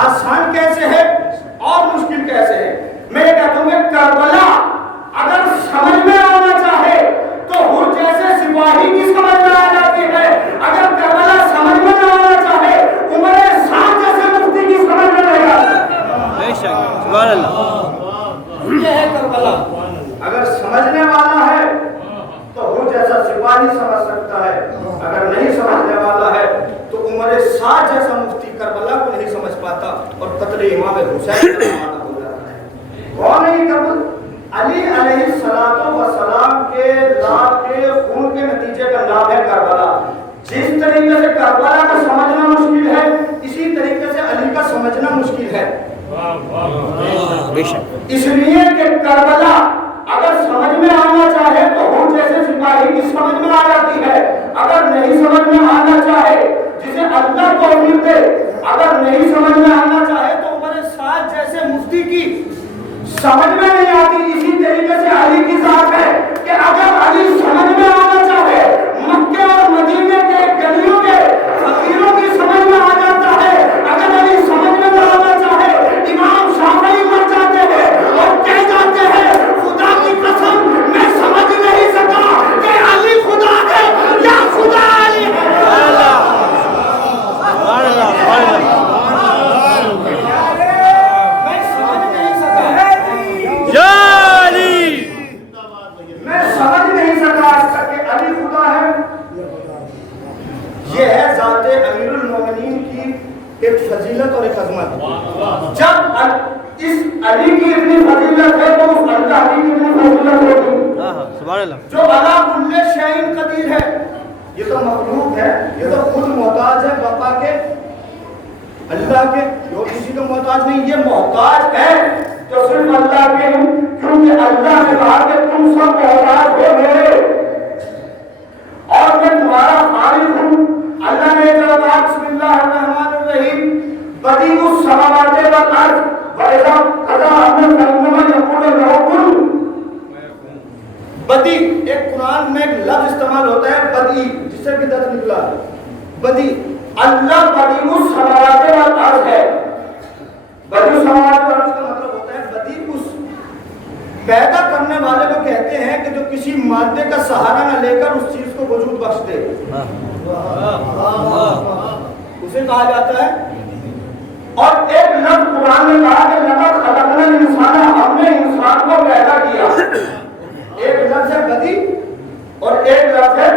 آسان کیسے ہے اور مشکل کیسے ہے؟ میں یہ کہتا ہوں کہ کربلا اگر سمجھ میں آنا چاہے تو ہر جیسے سپاہی کی سمجھ میں آ جاتی ہے، اگر کربلا سمجھ میں نہ آنا چاہے عمر سعد جیسے مفتی کی سمجھ میں نہیں آتی۔ بے شک، سبحان اللہ۔ یہ ہے کربلا، اگر سمجھنے والا ہے تو ہر جیسا سپاہی سمجھ سکتا ہے، اگر نہیں سمجھنے والا ہے تو عمر سعد جیسا مفتی کربلا کو نہیں سمجھ پاتا اور قتل امام حسین کا معنی ہو جاتا ہے۔ کون ہے یہ کربلا؟ علی علیہ السلام کے لاپ کے خون کے نتیجے کا نام ہے کربلا۔ جس طریقے سے کربلا کا سمجھنا مشکل ہے، اسی طریقے سے علی کا سمجھنا مشکل ہے۔ اس لیے کہ کربلا اگر سمجھ میں آنا چاہے تو ہم جیسے سپاہی کی سمجھ میں آ جاتی ہے، اگر نہیں سمجھ میں آنا چاہے جسے اللہ توفیق دے، اگر نہیں سمجھ میں آنا چاہے تو عمر سعد جیسے مفتی کی سمجھ میں نہیں آتی۔ اسی طریقے سے علی کی ذات ہے کہ اگر علی سمجھ میں آنا چاہے مکے اور مدینے کے گلیوں کے فقیروں کی سمجھ میں آ جاتا ہے، اگر علی سمجھ میں نہ آنا چاہے امام شافعی مر جاتے ہیں اور کہہ جاتے ہیں خدا کی قسم میں سمجھ نہیں سکا کہ علی خدا ہے یا خدا علی ہے۔ یہ ہے ذات امیر المومنین کی ایک فضیلت اور ایک عظمت۔ جب اس علی کی اتنی فضیلت ہے تو اس اللہ کی اتنی فضیلت ہوگی سبحان اللہ، جو علی کل شیء قدیر ہے۔ یہ تو مخلوق ہے، یہ تو خود محتاج ہے بقا کے اللہ کے، جو کسی کو محتاج نہیں، یہ محتاج ہے جو صرف اللہ کے ہیں، کیونکہ اللہ نے کہا کہ تم سب محتاج ہو میرے اور میں تمہارا خالق ہوں۔ اللہ نے جو کہا بسم اللہ الرحمن الرحیم بدیع السماوات والارض واذا قضى امرا فانما يقول له كن۔ بدیع ایک قرآن میں ایک لفظ استعمال ہوتا ہے بدیع، جس سے بدعت نکلا ہے بدیع۔ اللہ بدیع السماوات والارض ہے۔ بدیع السماوات والارض کا مطلب ہوتا ہے بدیع اس پیدا کرنے والے کو کہتے ہیں کہ جو کسی مادے کا سہارا نہ لے کر اس چیز کو وجود بخش دے، اسے کہا جاتا ہے۔ اور ایک لفظ قرآن نے کہا کہ لقد خلقنا الانسان، ہم نے انسان کو پیدا کیا۔ ایک لفظ ہے بدیع اور ایک لفظ ہے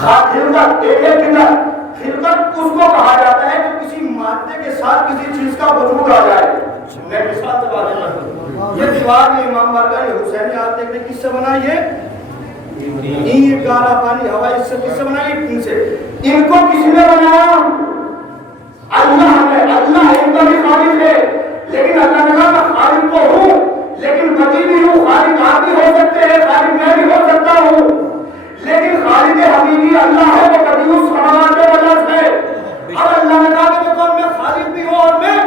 خلقت۔ ایک ہے بدعت، خلقت اس کو کہا جاتا ہے کہ کسی مادے کے ساتھ کسی چیز کا وجود آ جائے۔ میں مثال سے بات کرتا ہوں، یہ دیوار یہ امام بارگاہ یہ حسینی آپ دیکھ رہے کس سے بنا؟ یہ گارا پانی ہوا اس سے کس سے بنا؟ ان سے۔ ان کو کس نے بنایا؟ اللہ نے۔ اللہ ان کا بھی خالق ہے، لیکن اللہ نے کہا میں خالق تو ہوں لیکن بدیع بھی ہوں۔ خالق آپ بھی ہو سکتے ہیں، خالق میں بھی ہو سکتا ہوں، لیکن خالق حقیقی اللہ ہے، وہ بدیع السماوات والارض ہے۔ اب اللہ نے کہا کہ دیکھو میں خالق بھی ہوں اور میں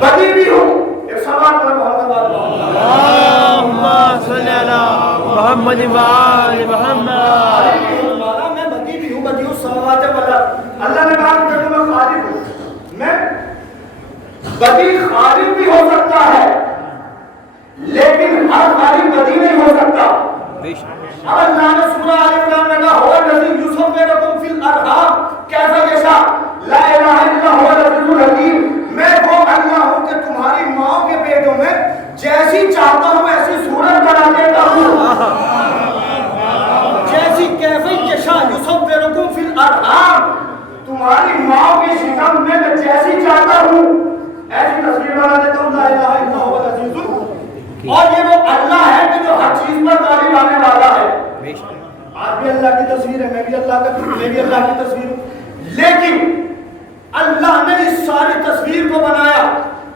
بدیع بھی ہوں۔ ایک سوال ہے محمد اللہم صلی علی محمد و آل محمد۔ میں بدیع بھی ہوں، بدیع السماوات والارض۔ اللہ نے کہا کہ میں خالق ہوں، میں بدیع خالق بھی ہو سکتا ہے لیکن ہر خالق بدیع نہیں ہو سکتا۔ اب اللہ نے سورہ آل عمران میں کہا هو الذی یصورکم فی الارحام کیف یشاء لا الہ الا هو العزیز الحکیم۔ میں وہ اللہ ہوں کہ تمہاری ماں کے پیٹوں میں جیسی چاہتا ہوں ایسی صورت بنا دیتا ہوں، جیسی کیف یشاء یصورکم فی الارحام، تمہاری ماں کے شکم میں میں جیسی چاہتا ہوں ایسی تصویر بنا دیتا ہوں۔ لا الہ الا هو العزیز الحکیم۔ اور یہ وہ اللہ ہے کہ جو ہر چیز پر غالب آنے والا ہے۔ آپ بھی اللہ کی تصویر ہے، میں بھی اللہ کی تصویر ہوں، لیکن اللہ نے اس ساری تصویر کو بنایا۔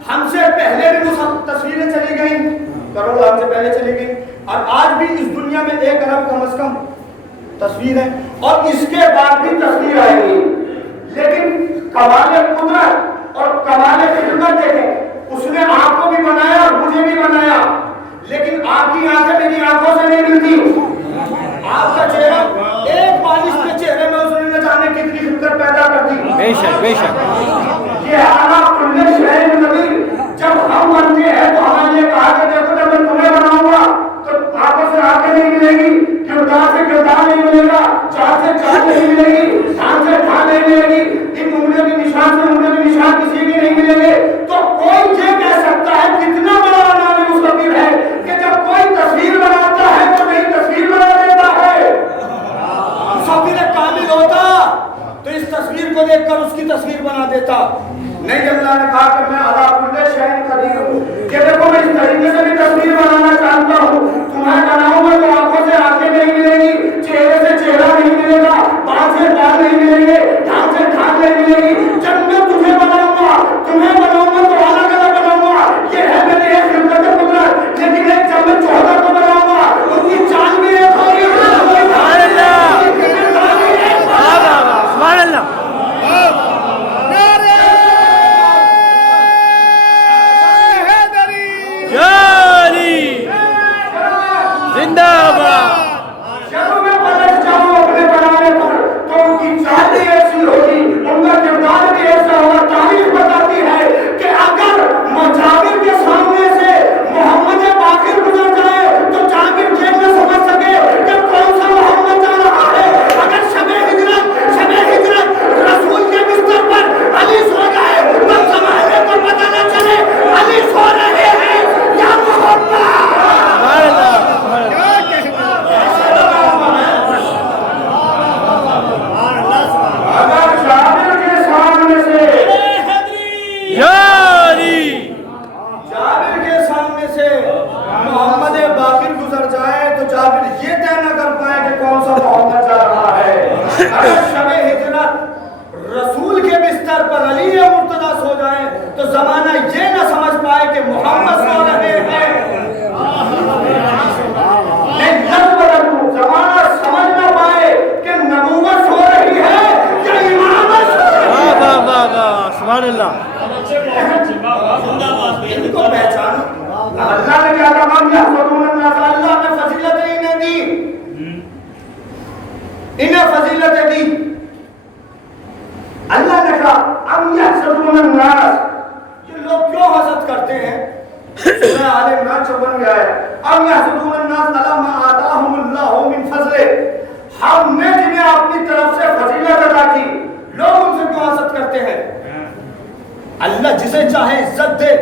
ہم سے پہلے بھی وہ تصویریں چلی گئیں، کروڑ ہم سے پہلے چلی گئیں، اور آج بھی اس دنیا میں 1 ارب کم از کم تصویر ہے اور اس کے بعد بھی تصویر آئے گی۔ لیکن کمال قدرت اور کمال خدمت دیکھیں، اس نے آپ کو بھی بنایا اور مجھے بھی بنایا، لیکن آپ کی آنکھیں میری آنکھوں سے نہیں ملتی۔ آپ کا چہرہ ایک بالش کے چہرے میں اس نے نہ جانے کتنی خدمت پیدا کر دی۔ بے شک بے شک یہ اعلیٰ کل شہر نبی جب ہم بنتے ہیں تو ہمیں یہ کہا کہ دیکھو جب میں تمہیں بناؤں گا تو آنکھوں سے آنکھیں نہیں ملے گی، کردار سے کردار نہیں ملے گا، چال سے چال نہیں ملے گی، دھان سے دھان نہیں ملے گی، ان انگلیوں کی نشان سے انگلیوں کی نشان کسی کی نہیں ملیں گے. تو کوئی یہ کہہ سکتا ہے کتنا بڑا نام مستقبل ہے کہ جب کوئی تصویر بناتا ہے تو نہیں تصویر بنا دیتا ہے. مستقبل کامل ہوتا تو اس تصویر کو دیکھ کر اس کی تصویر بنا دیتا. نہیں، اللہ نے کہا کہ میں علی کل شیء قدیر ہوں کہ دیکھو میں اس طریقے سے بھی تصویر بنانا چاہتا ہوں. تمہیں بناؤں گا تو آنکھوں سے آنکھیں نہیں ملے گی، چہرے سے چہرہ نہیں ملے گا، بال سے بال نہیں ملیں گے، دھان سے دھان نہیں ملے گی. جب میں تجھے بناؤں گا تمہیں بناؤں گا تو الگ الگ بناؤں گا. یہ ہے میرے ایک خدمت قدرت. لیکن ایک جب میں 14 کو بناؤں گا ان کی چال بھی ایک ہوگی. سبحان اللہ زندہ باد. جب میں پلٹ جاؤں اپنے بنانے پر تو ان کی چال بھی ایسی ہوگی، ان کا کردار بھی ایسا ہوگا. تاریخ بتاتی ہے کہ اگر جابر کے سامنے سے محمد باقر گزر جائے تو جابر یہ نہ سمجھ سکے کہ کون سا محمد جا رہا ہے. اگر شب ہجرت رسول کے بستر پر علی سو جائے تو زمانے کو پتہ نہ چلے علی سو رہے ہیں یا محمد. جابر کے سامنے سے محمد باقر گزر جائے تو جابر یہ طے نہ کر پائے کہ کون سا محمد جا رہا ہے. اگر شب ہجرت رسول کے بستر پر علی مرتضیٰ سو جائے تو زمانہ یہ نہ سمجھ پائے کہ محمد سو رہے ہیں. زمانہ سمجھ نہ پائے کہ نبوت سو رہی ہے یا امامت سو رہی ہے. سبحان اللہ ان کو پہچانو. اللہ نے کیا کہا کہ یحسدون الناس. اللہ نے فضیلتیں انہیں دی، انہیں فضیلتیں دی. اللہ نے کہا ام یحسدون الناس، یہ لوگ کیوں حسد کرتے ہیں. سورہ آل عمران 54 میں آیا ام یحسدون الناس علی ما آتاہم اللہ من فضلہ. ہم نے جنہیں اپنی طرف سے فضیلت عطا کی لوگ ان سے کیوں حسد کرتے ہیں. اللہ جسے چاہے عزت دے.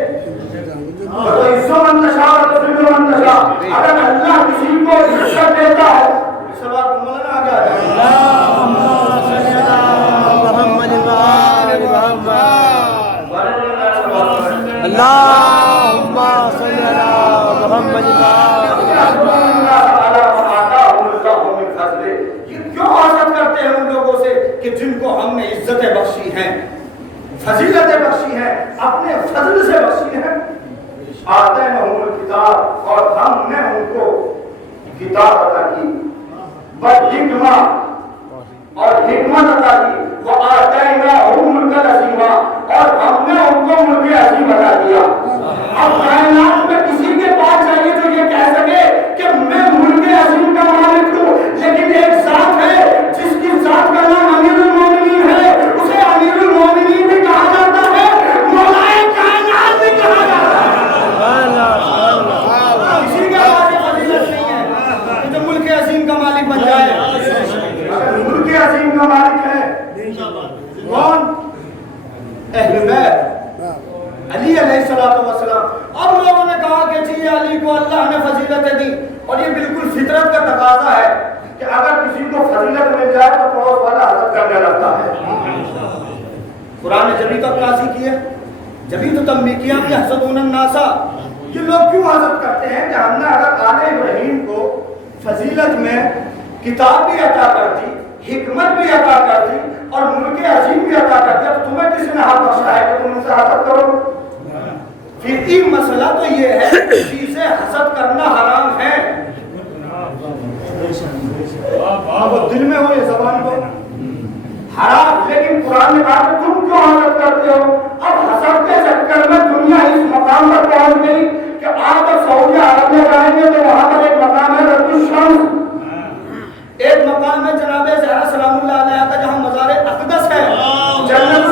اگر اللہ کسی کو عزت دیتا ہے اس بات مولانا آگے آ اللہم صلی علی محمد. کیوں حسد کرتے ہیں ان لوگوں سے کہ جن کو ہم نے عزتیں بخشی ہیں، فضیلتیں بخشی ہیں، اپنے فضل سے بخشی ہیں. آتیناہم الکتاب، اور ہم نے ان کو کتاب عطا کی، بالحکمہ، اور حکمت عطا کی. وآتیناہم ملکا عظیما، اور ہم نے ان کو ملک عظیم عطا کیا. اب کائنات میں کسی کے پاس چاہیے جو یہ کہہ سکے کہ میں ملک عظیم کا مالک ہوں، لیکن ایک ذات ہے جس کی ذات کا نام امیر المومنین ہے، اسے امیر المومنین بھی کہا جاتا ہے، مولائے کائنات بھی کہا جاتا ہے. کسی کے پاس یہ فضیلت نہیں ہے کہ جو ملک عظیم کا مالک بن جائے. اگر ملک عظیم کا مالک ہے کون؟ اہل بیت علی علیہ السلام. اب لوگوں نے کہا کہ جی علی کو اللہ نے فضیلتیں دی، اور یہ بالکل فطرت کا تقاضا ہے کہ اگر کسی کو فضیلت مل جائے تو پڑوس والا حسد کرنے لگتا ہے. قرآن نے جبھی تو عکاسی کی ہے، جبھی تو تنبیہ کیا کہ یحسدون الناس. یہ لوگ کیوں حسد کرتے ہیں کہ ہم نے اگر آل ابراہیم کو فضیلت میں کتاب بھی عطا کر دی، حکمت بھی عطا کر دی، اور ملک عظیم بھی عطا کر دیا، تو تمہیں کس نے حق بخشا ہے کہ تم ان سے حسد کرو. فقہی مسئلہ تو یہ ہے کہ چیزیں حسد کرنا حرام ہے. وہ دل میں ہو یہ زبان کو حرام. لیکن قرآن نے کہا کہ تم کیوں حسد کرتے ہو. اب حسد کے چکر میں دنیا اس مقام پر پہنچ گئی کہ آپ جب سعودی عرب میں جائیں گے تو وہاں پر ایک مقام ہے رد الشمس، ایک مقام ہے جناب زہرا سلام اللہ علیہ کا جہاں مزار اقدس ہے. جنت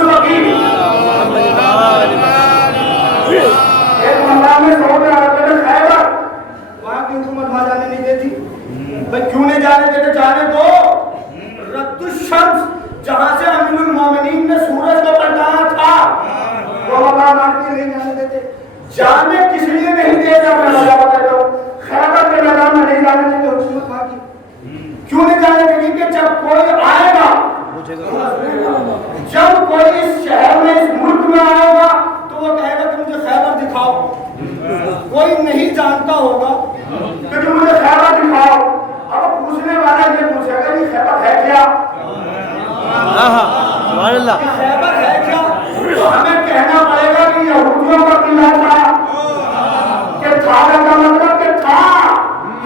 جانے کس لیے نہیں دے گا؟ میں وجہ بتاتا ہوں. خیبر کے میدان میں نہیں جانے دیں گے حکومت باقی. کیوں نہیں جانے دیں گے؟ کہ جب کوئی آئے گا، جب کوئی اس شہر میں اس ملک میں آئے گا تو وہ کہے گا کہ مجھے خیبر دکھاؤ. کوئی نہیں جانتا ہوگا کہ مجھے خیبر دکھاؤ. اب پوچھنے والا یہ پوچھے گا یہ خیبر ہے کیا؟ سبحان اللہ. خیبر ہے کیا؟ تو ہمیں کہنا پڑے گا کہ یہودیوں کا قلعہ تھا. کہ تھا کا مطلب کہ تھا،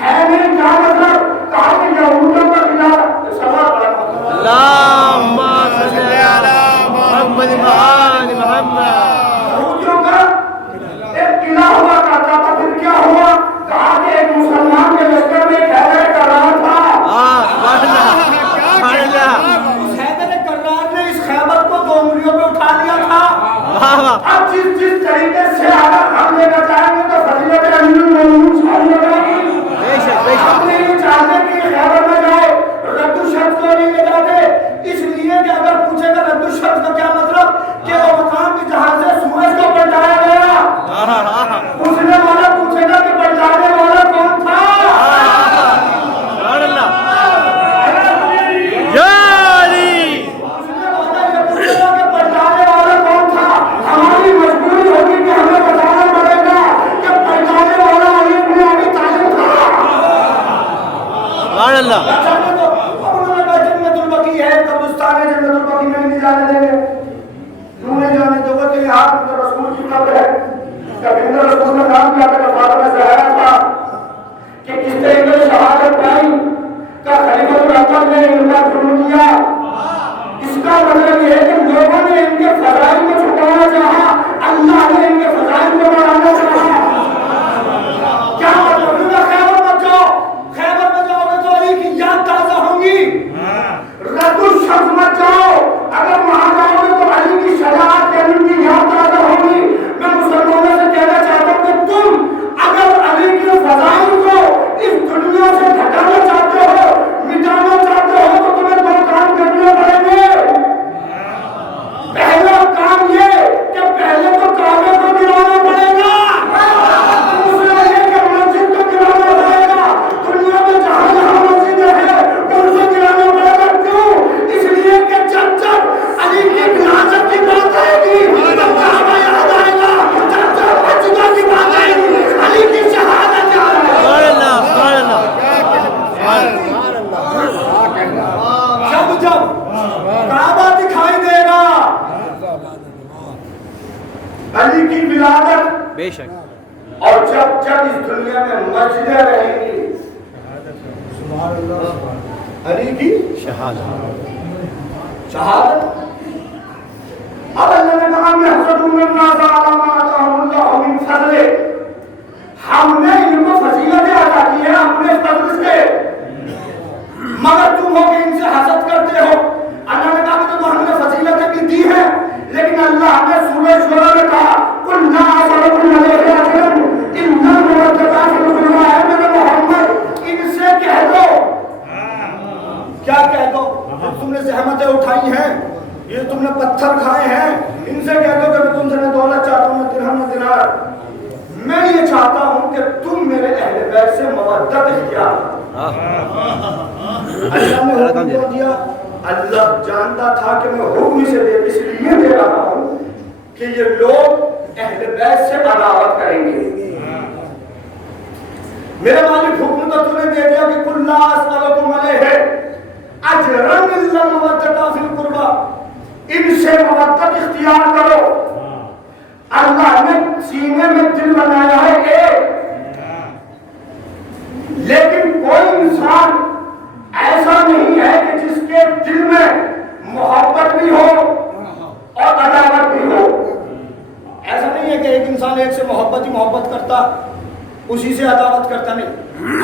ہے نہیں کیا مطلب؟ کہا کہ یہودیوں کا قلعہ. سوال بڑا اللہم صلی علی محمد وآل محمد. یہودیوں کا ایک قلعہ ہوا کرتا تھا. پھر کیا ہوا؟ کہا کہ ایک مسلمان کے لشکر میں خیبر کرار تھا. سبحان اللہ سبحان اللہ. اس حیدر کرار نے اس خیبر کو 2 انگلیوں پہ اٹھا لیا تھا. اب جس طریقے سے اگر ہم لے کر جائیں گے تو فضیلت امیر المومنین شامل ہو جائے گی. ہم نے یہ چاہتے کہ خیبر میں جائے، رد الشمس کو نہیں لے جاتے. اس لیے کہ اگر پوچھے گا رد الشمس کا کیا مطلب، کہ وہ مقام کی جہاں سے سورج کو پلٹایا گیا. پوچھنے والا پوچھے گا کہ پلٹانے والا کون تھا؟ سبحان اللہ. یا علی. پوچھنے والا یہ پوچھے گا کہ پلٹانے والا کون تھا. ہماری مجبوری ہوگی کہ ہمیں بتانا پڑے گا کہ پلٹانے والا علی بن ابی طالب تھا. سبحان اللہ. جانے دو. اب انہوں نے کہا جنت البقیع ہے، قبرستان ہے، جنت البقیع میں نہیں جانے دیں گے. کیوں نہیں جانے دو گے؟ کہ یہاں پر رسول کی قبر ہے. کبھی رسول نے کام کیا تھا کہ فاطمہ زہرا تھا کہ کس طریقے سے شہادت پائی کا خلیفہ الرحمن نے ان کا ظلم کیا. اس کا مطلب یہ ہے کہ لوگوں نے ان کے فضائل کو چھپانا چاہا، اللہ نے ان کے فضائل کو بڑھانا چاہا. کیا مطلب ہے؟ خیبر مت جاؤ. خیبر میں جاؤ گے تو علی کی یاد تازہ ہوگی. رد الشمس مت جاؤ. اگر وہاں جاؤ گے تو علی کی شجاعت کے علم کی یاد تازہ ہوگی. میں مسلمانوں سے کہنا چاہتا ہوں کہ تم اگر علی کے فضائل کو اس دنیا سے ہٹانا چاہتے ہو، مٹانا چاہتے ہو، تو تمہیں 2 کام کرنے پڑیں گے. پہلا کام یہ کہ پہلے تو کعبے کو گرانا پڑے گا. دوسرا یہ کہ مسجد کو گرانا پڑے گا. دنیا میں جہاں جہاں مسجدیں ہیں ان کو گرانا پڑے گا. کیوں؟ اس لیے کہ جب علی کی ولادت کی بات آئے گی تو کعبہ یاد آئے گا. جب مسجدوں کی بات آئے گی علی کی شہادت یاد آئے گی. سبحان اللہ سبحان اللہ. جب کعبہ دکھائی دے گا، علی کی ولادت، بے شک. اور جب اس دنیا میں مسجدیں رہیں گی، علی کی شہادت. شہادت. اب اللہ نے کہا میں حضرت عمر بن عطا اللہ من فضل، ہم نے ان کو فضیلتیں عطا کی ہیں اپنے فضل سے، مگر تم ہو کہ ان سے حسد کرتے ہو. اللہ نے کہا کہ ہم نے فضیلتیں بھی دی ہیں، لیکن اللہ نے سورہ شورى میں کہا قل لا اسألكم عليه اجرا الا المودة في القربى. ہے میرے محمد ان سے کہہ دو. کیا کہہ دو؟ تم نے زحمتیں اٹھائی ہیں، یہ تم نے پتھر کھائے ہیں، ان سے کہہ دو کہ میں تم سے نہ دولت چاہتا ہوں نہ درہم نہ دینار. میں یہ چاہتا ہوں کہ تم میرے اہل بیت سے مودت اختیار. اللہ نے حکم کیوں دیا؟ اللہ جانتا تھا کہ میں حکم سے اس لیے دے رہا ہوں کہ یہ لوگ اہل بیت سے عداوت کریں گے. میرے مالک حکم تو نے دے دیا کہ قل لا اسألكم علیہ اجرا الا المودة فی القربى، ان سے مودت اختیار کرو. اللہ نے سینے میں دل بنایا ہے ایک، لیکن کوئی انسان ایسا نہیں ہے کہ جس کے دل میں محبت بھی ہو اور عداوت بھی ہو. ایسا نہیں ہے کہ ایک انسان ایک سے محبت ہی محبت کرتا، اسی سے عداوت کرتا نہیں.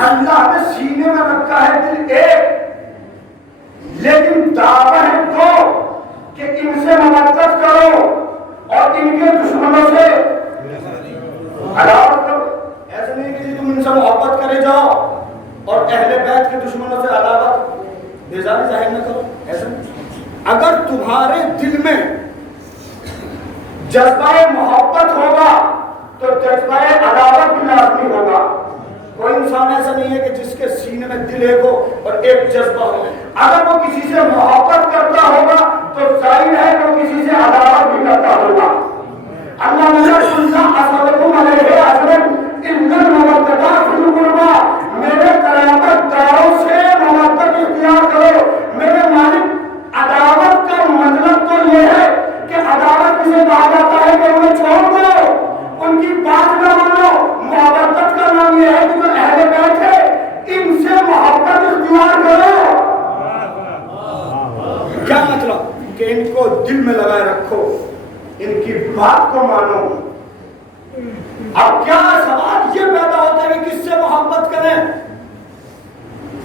اللہ نے سینے میں رکھا ہے دل ایک، لیکن دعویٰ ہے دو کہ ان سے مودت کرو اور ان کے دشمنوں سے عداوت کرو. ایسا نہیں کہ تم ان سے محبت کرے جاؤ اور اہل بیت کے دشمنوں سے عداوت بیزاری ظاہر نہ کرو. ایسا نہیں. اگر تمہارے دل میں جذبہ محبت ہوگا تو کے سینے میں دل ایک ہو اور ایک جذبہ ہو. اگر وہ کسی سے محبت کرتا ہوگا تو ظاہر ہے کہ وہ کسی سے عداوت بھی کرتا ہوگا. اللہ میرے قرابت داروں سے محبت اختیار کرو. میرے مالک عداوت کا مطلب تو یہ ہے کہ عداوت کسے کہا جاتا ہے کہ انہیں چھوڑ دو, ان کی بات نہ مانو. محبت کا نام یہ ہے کہ جو اہل بیت ہے ان سے محبت اختیار کرو. کیا مطلب کہ ان کو دل میں لگائے رکھو, ان کی بات کو مانو. اب کیا سوال یہ پیدا ہوتا ہے کہ کس سے محبت کریں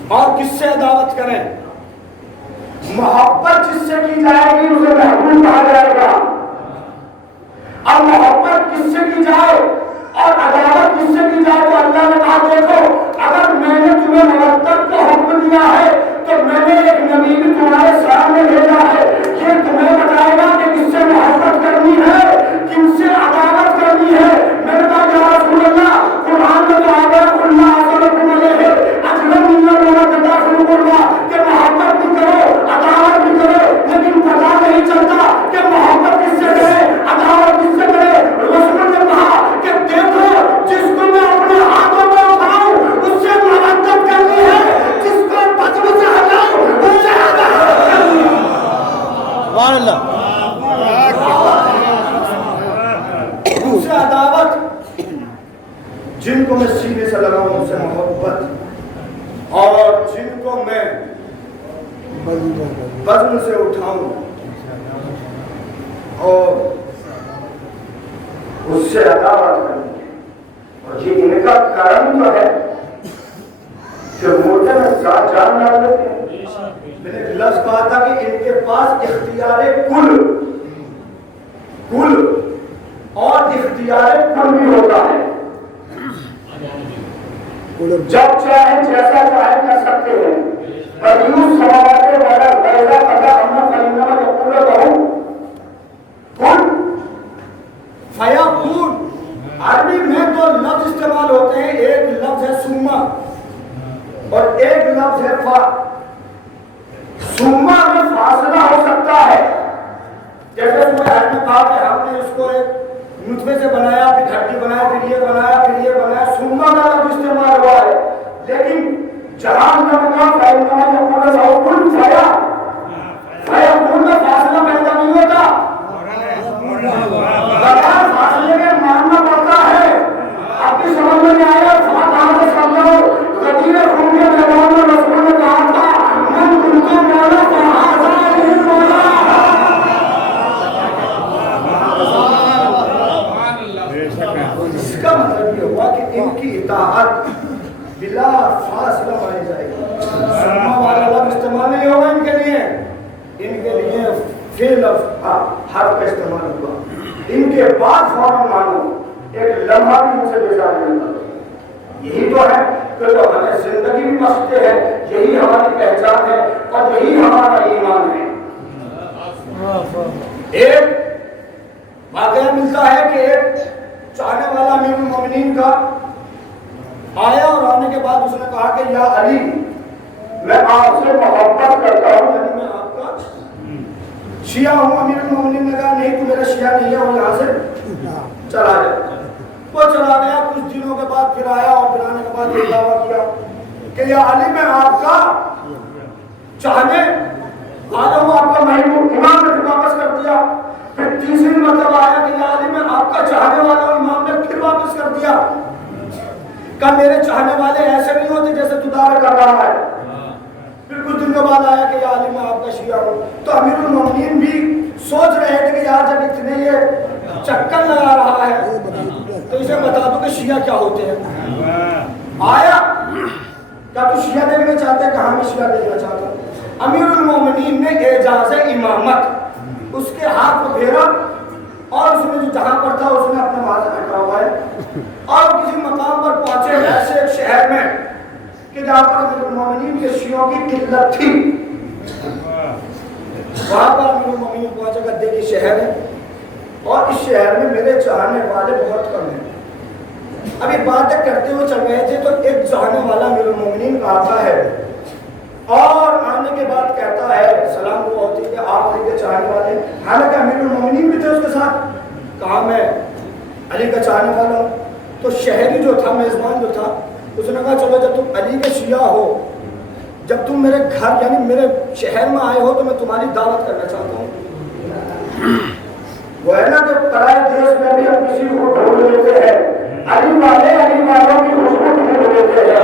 اور کس سے عداوت کریں. محبت جس سے کی جائے گی اسے محبوب کہا جائے گا. اب محبت کس سے کی جائے اور عداوت کس سے کی جائے تو اللہ نے کہا دیکھو اگر میں نے تمہیں محبت کا حکم دیا ہے تو میں نے ایک نبی بھی تمہارے سامنے بھیجا ہے. یہ تمہیں بتائے گا کہ کس سے محبت کرنی ہے کن سے عداوت کرنی ہے. میں نے کہا یا رسول اللہ قرآن میں تو آگا اللہ علیہ ہے اجلم اللہ کہ محبت بھی کرو عداوت بھی کرو, لیکن پتا نہیں چلتا کہ محبت کس سے کرے عداوت کس سے کرے. رسول نے کہا کہ دیکھو جس کو میں اپنے ہاتھوں میں اٹھاؤں اس سے محبت کرنی ہے, جس کو بدن سے ہٹاؤں اس سے عداوت کرنی ہے. سبحان اللہ. ان سے عداوت, جن کو میں سینے سے لگاؤں ان سے محبت, اور جن کو میں بدن سے اٹھاؤں اور اس سے عداوت کرنی ہے. اور یہ ان کا کرم جو ہے کہ مردے میں جان ڈال دیتے ہیں. میں نے لفظ کہا تھا کہ ان کے پاس اختیار کل اور اختیار کل بھی ہوتا ہے. جب چاہے جیسا چاہے کر سکتے ہیں. بدیوس سماوات والا غیرہ قضا ہم کلمہ جو پورا کہوں کن فیکون. عربی میں دو لفظ استعمال ہوتے ہیں, ایک لفظ ہے سما اور ایک لفظ ہے فا. سما میں فاصلہ ہو سکتا ہے, جیسے سورہ حج میں کہا کہ ہم نے اس کو ایک نطفے سے بنایا پھر ہڈی بنایا پھر یہ بنایا پھر یہ بنایا. سما کا لفظ استعمال ہوا ہے, لیکن جہاں نمکا فیلنا جو پورا ساؤکن فیا فیکون میں فاصلہ پیدا نہیں ہوتا, بغیر فاصلے کے ماننا پڑتا ہے. آپ کی سمجھ میں نہیں آیا فاتحہ سے سمجھو. غدیر خون کے میدان میں رسول نے کہا تھا من کنتم مولا فہذا ہی مولا. اس کا مطلب یہ ہوا کہ ان کی اطاعت بلا فاصلہ مانی جائے گی. سما والا لفظ استعمال نہیں ہوگا ان کے لیے, ان کے لیے فعل حرف کا استعمال ہوگا. ان کے بعد فوراً مانو, ایک لمحہ بھی ان سے بیزار نہیں ہوگا. یہی تو ہے کہ جو ہمیں زندگی بھی بخشتے ہیں, یہی ہماری پہچان ہے اور یہی ہمارا ایمان ہے. ایک واقعہ ملتا ہے کہ ایک چاہنے والا امیر المومنین کا آیا اور آنے کے بعد اس نے کہا کہ یا علی میں آپ سے محبت کرتا ہوں, یعنی میں آپ کا شیعہ ہوں. امیر المومنین نے کہا نہیں تو میرا شیعہ نہیں ہے اور یہاں سے چلا جائے. وہ چلا گیا. کچھ دنوں کے بعد پھر آیا اور پھر آنے کے بعد یہ دعویٰ کیا کہ یا علی میں آپ کا چاہنے والا ہوں, آپ کا محبوب. امام نے پھر واپس کر دیا. پھر تیسری مرتبہ آیا کہ یا علی میں آپ کا چاہنے والا ہوں. امام نے پھر واپس کر دیا. کہ میرے چاہنے والے ایسے نہیں ہوتے جیسے تو دعویٰ کر رہا ہے. پھر کچھ دن کے بعد آیا کہ یا علی میں آپ کا شیعہ ہوں. تو امیر المومنین بھی سوچ رہے تھے کہ یار جب اتنے یہ چکر لگا رہا ہے تو اسے بتا دو کہ شیعہ کیا ہوتے ہیں. آیا کیا تو شیعہ دیکھنا چاہتے ہیں؟ کہاں میں شیعہ دیکھنا چاہتا ہوں. امیر المومنین نے اعجاز امامت اس کے ہاتھ کو پھیرا اور اس نے جو جہاں پر تھا اس نے اپنا ماتھا رکھا ہوا ہے اور کسی مقام پر پہنچے ایسے ایک شہر میں کہ جہاں پر امیر المومنین کے شیعوں کی قلت تھی. وہاں پر امیر المومنین پہنچے گدے کی شہر ہے اور اس شہر میں میرے چاہنے والے بہت کم ہیں. ابھی باتیں کرتے ہوئے چل رہے تھے تو ایک جانے والا امیر المومنین کا آتا ہے اور آنے کے بعد کہتا ہے سلام دعا ہوتی ہے کہ آپ علی کے چاہنے والے ہیں. حالانکہ امیر المومنین بھی تھے اس کے ساتھ. کہا میں علی کا چاہنے والا ہوں. تو شہری جو تھا, میزبان جو تھا, اس نے کہا چلو جب تم علی کے شیعہ ہو, جب تم میرے گھر یعنی میرے شہر میں آئے ہو تو میں تمہاری دعوت کرنا چاہتا ہوں. وہ ہے نا کہ پرائے دیش میں بھی ہم کسی کو ڈھونڈ لیتے ہیں, علی والوں کی خوشبو ڈھونڈ لیتے ہیں.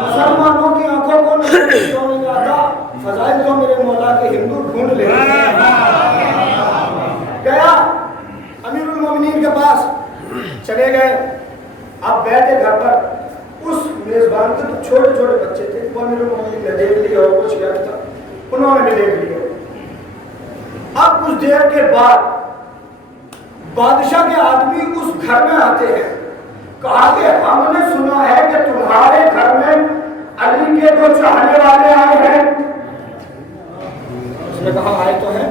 مسلمانوں کی آنکھوں کو نہیں آتا, فضائل تو میرے مولا کے ہندو ڈھونڈ لیتے ہیں. گیا امیر المومنین کے پاس, چلے گئے. اب بیٹھے گھر پر, اس میزبان کے تو چھوٹے چھوٹے بچے تھے, وہ امیر المومنین نے دیکھ لیا اور کچھ کیا تھا, انہوں نے بھی دیکھ لیا. اب کچھ دیر کے بعد بادشاہ کے آدمی اس گھر میں آتے ہیں. کہا کہ ہم نے سنا ہے کہ تمہارے گھر میں علی کے جو چاہنے والے آئے ہیں. اس نے کہا آئے تو ہیں,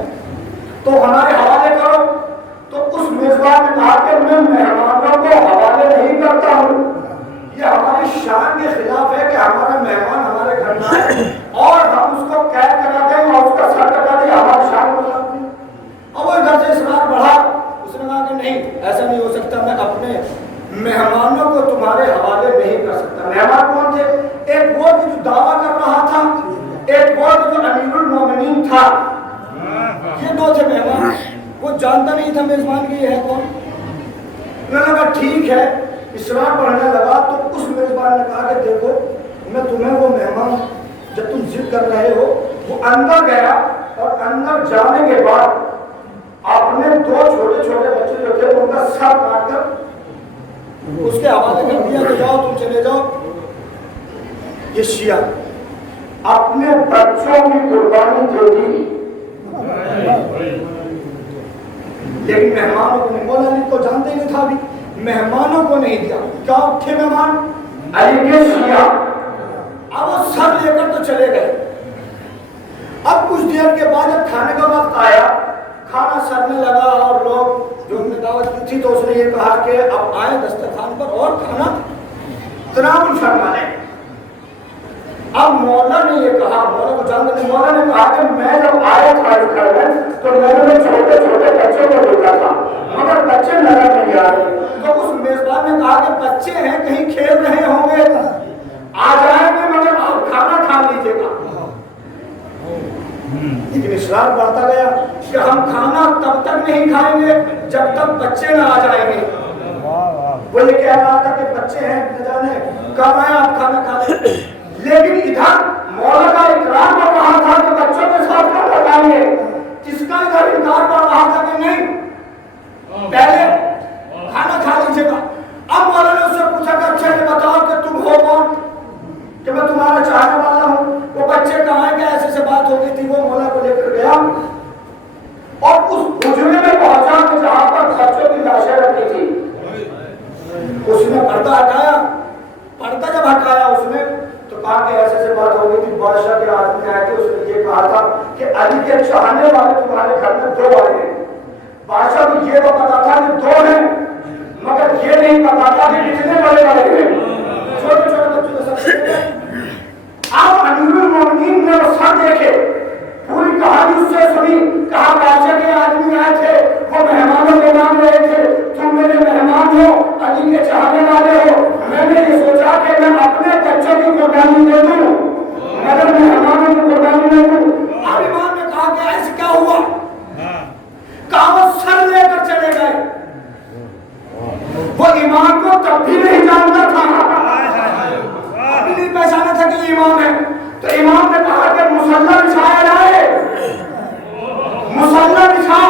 تو ہمارے حوالے کرو. تو اس میزبان نے کہا کہ میں مہمانوں کو حوالے نہیں کرتا ہوں, یہ ہماری شان کے خلاف ہے کہ ہمارا مہمان ہمارے گھر میں آئے اور ہم اس کو قید کرا دیں اور اس کا سر کٹا دیں, ہماری شان کو خلاف نہیں. اب وہ ادھر سے اصرار بڑھا. اس نے کہا کہ نہیں, ایسا نہیں ہو سکتا, میں اپنے مہمانوں کو تمہارے حوالے نہیں کر سکتا. مہمان کون تھے؟ ایک وہ جو دعویٰ کر رہا تھا, ایک وہ جو امیر المومنین تھا. یہ دو تھے مہمان. وہ جانتا نہیں تھا میزبان کی یہ ہے کون. انہوں نے کہا ٹھیک ہے. اصرار بڑھنے لگا تو اس میزبان نے کہا کہ دیکھو میں تمہیں وہ مہمان جب تم ضد کر رہے ہو, وہ اندر گیا اور اندر جانے کے بعد اپنے دو چھوٹے چھوٹے بچے جو تھے ان کا سر کاٹ کر اس کے حوالے کر دیا کہ جاؤ تم چلے جاؤ. یہ شیعہ اپنے بچوں کی قربانی دے دی, لیکن مہمانوں کو نہیں. مولا علی کو جانتے ہی نہیں تھا, ابھی مہمانوں کو نہیں دیا. کیا تھے مہمان؟ علی کے شیعہ. اب وہ سب لے کر تو چلے گئے. اب کچھ دیر کے بعد جب کھانے کا وقت آیا, کھانا سرنے لگا اور لوگ جو نے دعوت کی تھی تو اس نے یہ کہا کہ اب آئے دسترخوان پر اور کھانا تناول فرما لیں. اب مولا نے یہ کہا, مولا کو جانتے نہیں, مولا نے کہا کہ میں جب آیا تھا اس گھر میں تو میں نے چھوٹے چھوٹے بچوں کو دیکھا تھا مگر بچے نظر نہیں آ رہے. تو اس میزبان نے کہا کہ بچے ہیں کہیں کھیل رہے ہوں گے, آ جائیں گے مگر آپ کھانا کھا لیجیے گا. لیکن اصرار بڑھتا گیا کہ ہم کھانا تب تک نہیں کھائیں گے جب تک بچے نہ آ جائیں گے. وہ یہ کہہ رہا تھا کہ بچے ہیں نہ جانے کب آئے آپ کھانا کھا لیں. لیکن ادھر مولا کا اقرار کر رہا تھا کہ بچوں کے ساتھ کھانا کھائیں گے, جس کا ادھر انکار کر رہا تھا کہ نہیں پہلے کھانا کھا لیجیے گا. اب مولا نے اس سے پوچھا کہ اچھا یہ بتاؤ کہ تم ہو کون, کہ میں تمہارا چاہنے والا ہوں. وہ بچے کہاں کہ ایسے سے بات ہو گئی تھی. وہ مولا کو لے کر گیا اور اس حجرے میں پہنچا کہ جہاں پر بچوں کی لاشیں رکھی تھی. اس نے پردہ ہٹایا. پردہ جب ہٹایا اس نے تو کہا کہ ایسے سے بات ہو گئی تھی. بادشاہ کے آدمی آئے تھے, اس نے یہ کہا تھا کہ علی کے چاہنے والے تمہارے گھر میں دو آئے ہیں. بادشاہ کو یہ تو پتا تھا کہ دو ہیں مگر یہ نہیں پتا تھا کہ کتنے بڑے بڑے ہیں. چھوٹے چھوٹے بچوں کے ساتھ آپ امیر المومنین نے وہ سر دیکھے, پوری کہانی اس سے سنی. کہا بادشاہ کے آدمی آئے تھے, وہ مہمانوں کے نام رہے تھے, تم میرے مہمان ہو, علی کے چاہنے والے ہو. میں نے یہ سوچا کہ میں اپنے بچوں کی قربانی دے دوں مگر مہمانوں کی قربانی دے دوں. اب امام نے کہا کہ ایسے کیا ہوا؟ کہا وہ سر لے کر چلے گئے. وہ امام کو تب بھی نہیں جانتا تھا, ابھی نہیں پہچانا تھا کہ یہ امام ہے. تو امام نے کہا کہ مصلی بچھایا جائے, مصلی بچھا.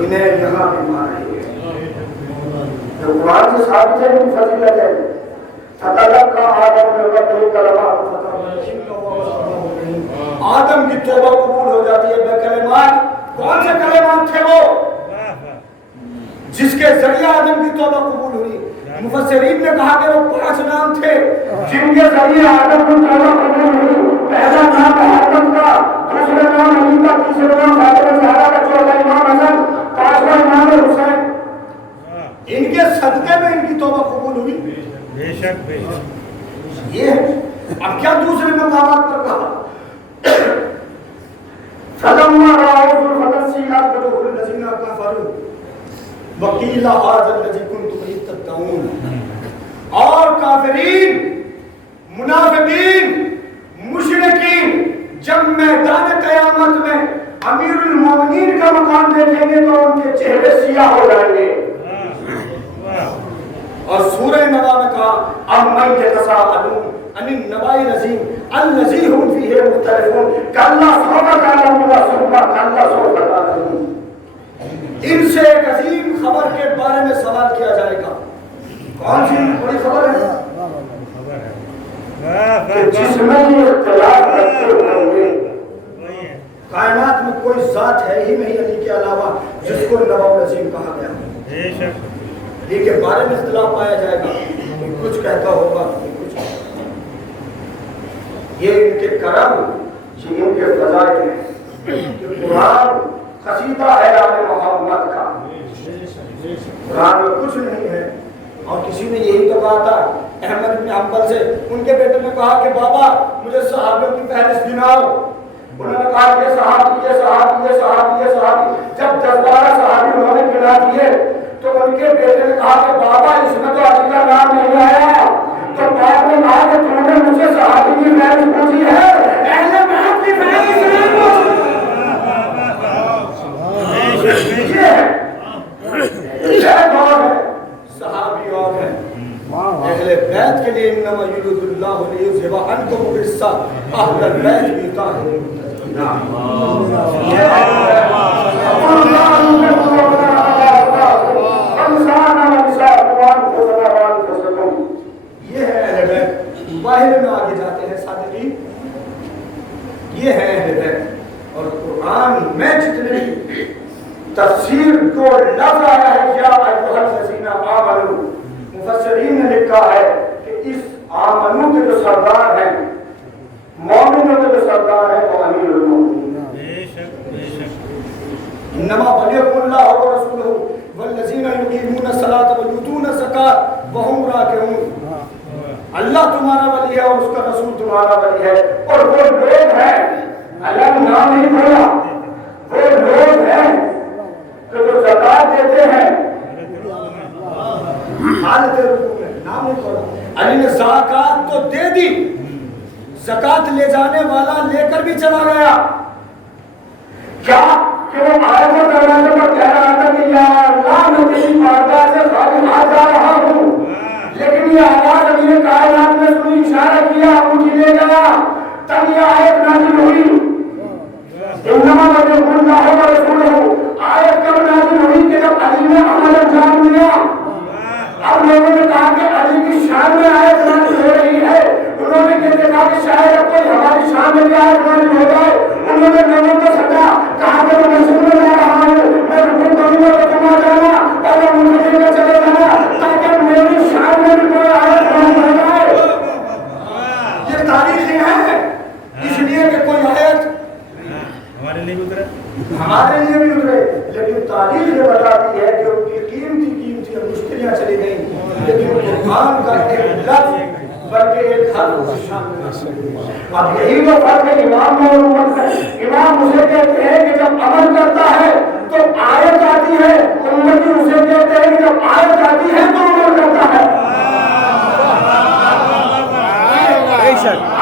انہیں یہاں بھی ماریں گے. جو قرآن سے ثابت ہے ان فضیلت ہے. فتلقى آدم من ربه کلمات آدم کی توبہ قبول ہو جاتی ہے بے کلمات. کون سے کلمات تھے وہ جس کے ذریعے آدم کی توبہ قبول ہوئی؟ مفسرین نے کہا کہ وہ 5 نام تھے جن کے ذریعے آدم کی توبہ قبول ہوئی. پہلا نام آدم کا، دوسرا نام علی کا، تیسرا نام فاطمہ زہرا کا، چوتھا امام حسن، پانچواں امام حسین. ان کے صدقے میں ان کی توبہ قبول ہوئی. بے شک بے شک. یہ اب کیا دوسرے مقامات پر کہا فَلَمَّا رَأَوْهُ زُلْفَةً سِيئَتْ وُجُوهُ الَّذِينَ كَفَرُوا وَقِيلَ هَٰذَا الَّذِي كُنتُمْ بِهِ تَدَّعُونَ. اور کافرین، منافقین، مشرکین جب میدان قیامت میں امیر المومنین کا مقام دیکھیں گے تو ان کے چہرے سیاہ ہو جائیں گے. اور سورہ نبا میں کہا اَمَّن يَتَسَاءَلُونَ عَنِ النَّبَإِ الْعَظِيمِ الَّذِي هُمْ فِيهِ مُخْتَلِفُونَ كَلَّا سَوْفَ تَعْلَمُونَ ثُمَّ كَلَّا سَوْفَ تَعْلَمُونَ. ان سے ایک عظیم خبر کے بارے میں سوال کیا جائے گا. کون سی بڑی خبر ہے کہ جس میں یہ اختلاف کرتے ہوئے کائنات میں کوئی ذات ہے ہی نہیں علی کے علاوہ جس کو نبأ العظیم کہا گیا. علی کے بارے میں اختلاف پایا جائے گا. کوئی کچھ کہتا ہوگا، کوئی کچھ. یہ ان کے کرم، یہ ان کے فضائل ہیں. یہ قرآن قصیدہ ہے آل محمد کا. قرآن میں کچھ نہیں ہے. اور کسی نے یہی تو کہا تھا احمد بن حنبل سے، ان کے بیٹے نے کہا کہ بابا مجھے صحابیوں کی فہرست گناؤ. انہوں نے کہا یہ صحابی، یہ صحابی، یہ صحابی، یہ صحابی. جب 10-12 صحابی انہوں نے گنا دیے تو ان کے بیٹے نے کہا کہ بابا اس میں تو علی کا نام نہیں آیا. تو باپ نے کہا کہ تم نے مجھ سے صحابی کی فہرست پوچھی ہے، اہل بیت کی فہرست نہیں پوچھی. یہ اور ہے، صحابی اور ہے. اہل بیت کے لیے انما یرید اللہ لیذھب عنکم الرجس اہل البیت بھی طاہرون. یہ ہے اہل بیت. باہر میں آگے جاتے ہیں صادقین. یہ ہے اہل بیت. اور قرآن میں جتنے تفسیر کو لفظ آیا ہے یا ایھا الذین آمنوا، مفسرین نے لکھا ہے کہ اس آمنو کے جو سردار ہیں، مومنوں کے جو سردار ہیں وہ امیر المومنین. انما ولیکم اللہ ورسولہ والذین یقیمون الصلاۃ ویؤتون الزکاۃ وہم راکعون. اللہ تمہارا ولی ہے اور اس کا رسول تمہارا ولی ہے. اور وہ لوگ ہیں، اللہ نے نام نہیں بولا، وہ لوگ ہیں کہ جو زکات دیتے ہیں حالت رکوع میں. نام نہیں بولا. علی نے زکات تو دے دی، زکات لے جانے والا لے کر بھی چلا گیا. کیا کہ وہ آیت و دروازے پر کہہ رہا تھا کہ یا اللہ میں تیری بارگاہ سے خالی ہاتھ جا رہا ہوں، لیکن یہ آواز امیر کائنات نے سنی، اشارہ کیا، انگلی لے گیا. تب یہ آیت نازل ہوئی انما ولیکم اللہ ورسولہ. آیت کب نازل ہوئی کہ جب علی نے عمل انجام دیا. اب لوگوں نے کہا کہ علی کی شان میں آیت نازل ہو رہی ہے. انہوں نے کہتے کہا کہ شاید کوئی ہماری شان میں بھی آیت نازل ہو جائے. انہوں نے لوگوں کو سجا، کہا کہ میں مسجد میں جا رہا ہوں، میں رکوع کروں گا تو تم آ جانا اور میں مجھے لے کر چلے جانا تاکہ میری شان میں بھی کوئی آیت نازل ہو جائے. یہ تاریخی ہے، اس لیے کہ کوئی آیت ہمارے لیے اترے، ہمارے لیے بھی اترے. لیکن تاریخ یہ بتاتی ہے کہ ان کی قیمتی اور مشکلیاں چلی گئیں، لیکن قرآن کا ایک لفظ بلکہ ایک حرف شامل. اب یہی تو فرق ہے امام اور امت کا. امام اسے کہتے ہیں کہ جب عمل کرتا ہے تو آیت آتی ہے، امتی اسے کہتے ہیں کہ جب آیت آتی ہے تو عمل کرتا ہے.